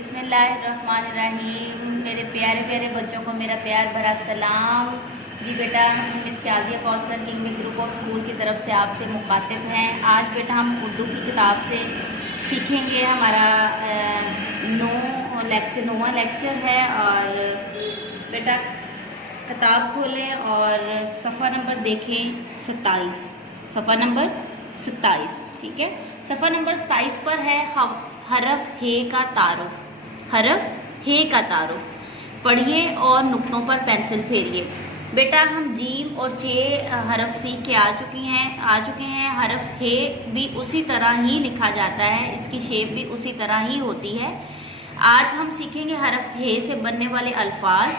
बिस्मिल्लाहिर्रहमानिर्रहीम। मेरे प्यारे प्यारे बच्चों को मेरा प्यार भरा सलाम। जी बेटा, हम miss Shazia Kausar king group of school की तरफ से आपसे मुखातिब हैं। आज बेटा हम उर्दू की किताब से सीखेंगे। हमारा नौवां लेक्चर है। और बेटा किताब खोलें और सफ़ा नंबर देखें 27, सफ़ा नंबर 27। ठीक है, सफ़ा नंबर 27 पर है हरफ हे का तारुफ। हरफ हे का तारुफ पढ़िए और नुक्तों पर पेंसिल फेरिए। बेटा हम जीम और चे हरफ सीख के आ चुके हैं। हरफ हे भी उसी तरह ही लिखा जाता है, इसकी शेप भी उसी तरह ही होती है। आज हम सीखेंगे हरफ हे से बनने वाले अल्फाज,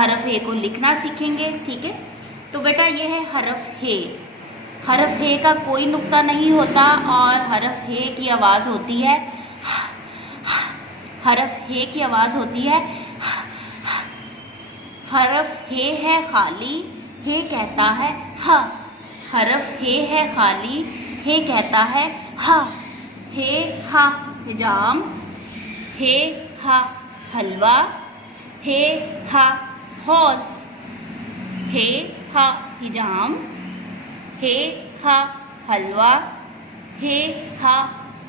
हरफ हे को लिखना सीखेंगे। ठीक है, तो बेटा ये है हरफ हे। हरफ हे का कोई नुक्ता नहीं होता और हरफ हे की आवाज़ होती है, हरफ हे की आवाज़ होती है। हरफ हे है खाली, हे कहता है हा। हरफ हे है खाली, हे कहता है हा। हे हा हिजाम, हे हा हलवा, हे हा हौस। हे हा हिजाम, हे हा हलवा, हे हा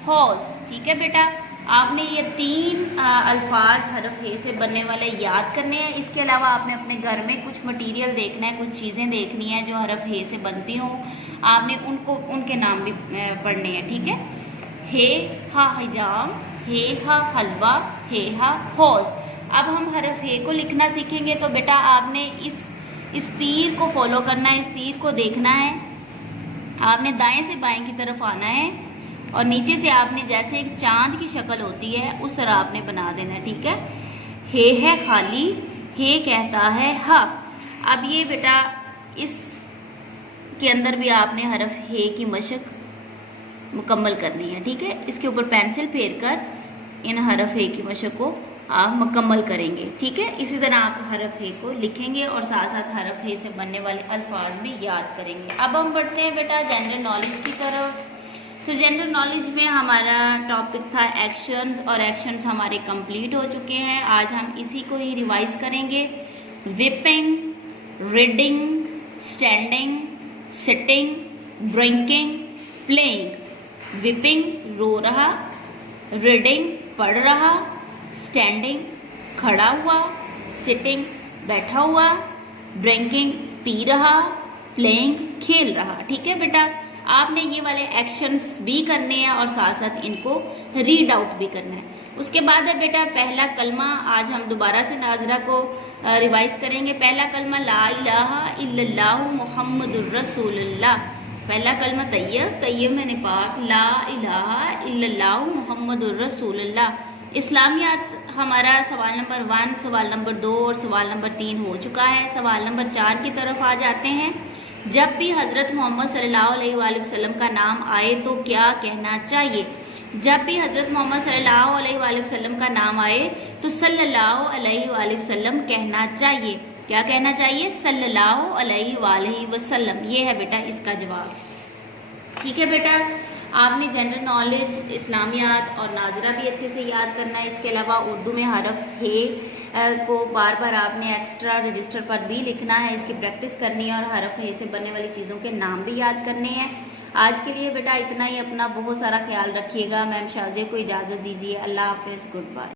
हौस। ठीक है बेटा, आपने ये 3 अल्फाज हरफ हे से बनने वाले याद करने हैं। इसके अलावा आपने अपने घर में कुछ मटेरियल देखना है, कुछ चीज़ें देखनी है जो हरफ हे से बनती हों। आपने उनके नाम भी पढ़ने हैं। ठीक है, हे हा हिजाम, हे हा हलवा, हे हा हौस। अब हम हरफ हे को लिखना सीखेंगे। तो बेटा आपने इस तीर को फॉलो करना है, इस तीर को देखना है। आपने दाएं से बाएं की तरफ आना है और नीचे से आपने जैसे एक चांद की शक्ल होती है उस तरह आपने बना देना है। ठीक है, हे है खाली, हे कहता है हा। अब ये बेटा इस के अंदर भी आपने हरफ हे की मशक मुकम्मल करनी है। ठीक है, इसके ऊपर पेंसिल फेर कर इन हरफ हे की मशक को आप मुकम्मल करेंगे। ठीक है, इसी तरह आप हरफ हे को लिखेंगे और साथ साथ हरफ हे से बनने वाले अल्फाज भी याद करेंगे। अब हम बढ़ते हैं बेटा जनरल नॉलेज की तरफ। तो जनरल नॉलेज में हमारा टॉपिक था एक्शंस, और एक्शंस हमारे कंप्लीट हो चुके हैं। आज हम इसी को ही रिवाइज करेंगे। Weeping, reading, standing, sitting, drinking, playing. Weeping रो रहा, रीडिंग पढ़ रहा, स्टैंडिंग खड़ा हुआ, सिटिंग बैठा हुआ, ड्रिंकिंग पी रहा, प्लेइंग खेल रहा। ठीक है बेटा, आपने ये वाले एक्शंस भी करने हैं और साथ साथ इनको रीड आउट भी करना है। उसके बाद है बेटा पहला कलमा। आज हम दोबारा से नाजरा को रिवाइज करेंगे। पहला कलमा ला इलाहा इल्लल्लाहु मुहम्मदुर रसूलुल्लाह। पहला कलमा तैयब, तैयब में पाक, ला इलाहा इल्लल्लाहु मुहम्मदुर रसूलुल्लाह। इस्लामियात हमारा सवाल नंबर 1, सवाल नंबर 2 और सवाल नंबर 3 हो चुका है। सवाल नंबर 4 की तरफ आ जाते हैं। जब भी हज़रत मोहम्मद सल्लल्लाहु अलैहि वसल्लम का नाम आए तो क्या कहना चाहिए? जब भी हज़रत मोहम्मद सल्लल्लाहु अलैहि वसल्लम का नाम आए तो सल्लल्लाहु अलैहि वसल्लम कहना चाहिए। क्या कहना चाहिए? सल्लल्लाहु अलैहि वसल्लम। ये है बेटा इसका जवाब। ठीक है बेटा, आपने जनरल नॉलेज, इस्लामियात और नाजरा भी अच्छे से याद करना है। इसके अलावा उर्दू में हरफ हे को बार बार आपने एक्स्ट्रा रजिस्टर पर भी लिखना है, इसकी प्रैक्टिस करनी है और हरफ हे से बनने वाली चीज़ों के नाम भी याद करने हैं। आज के लिए बेटा इतना ही। अपना बहुत सारा ख्याल रखिएगा। मैम शाजिया को इजाज़त दीजिए। अल्लाह हाफिज़, गुड बाय।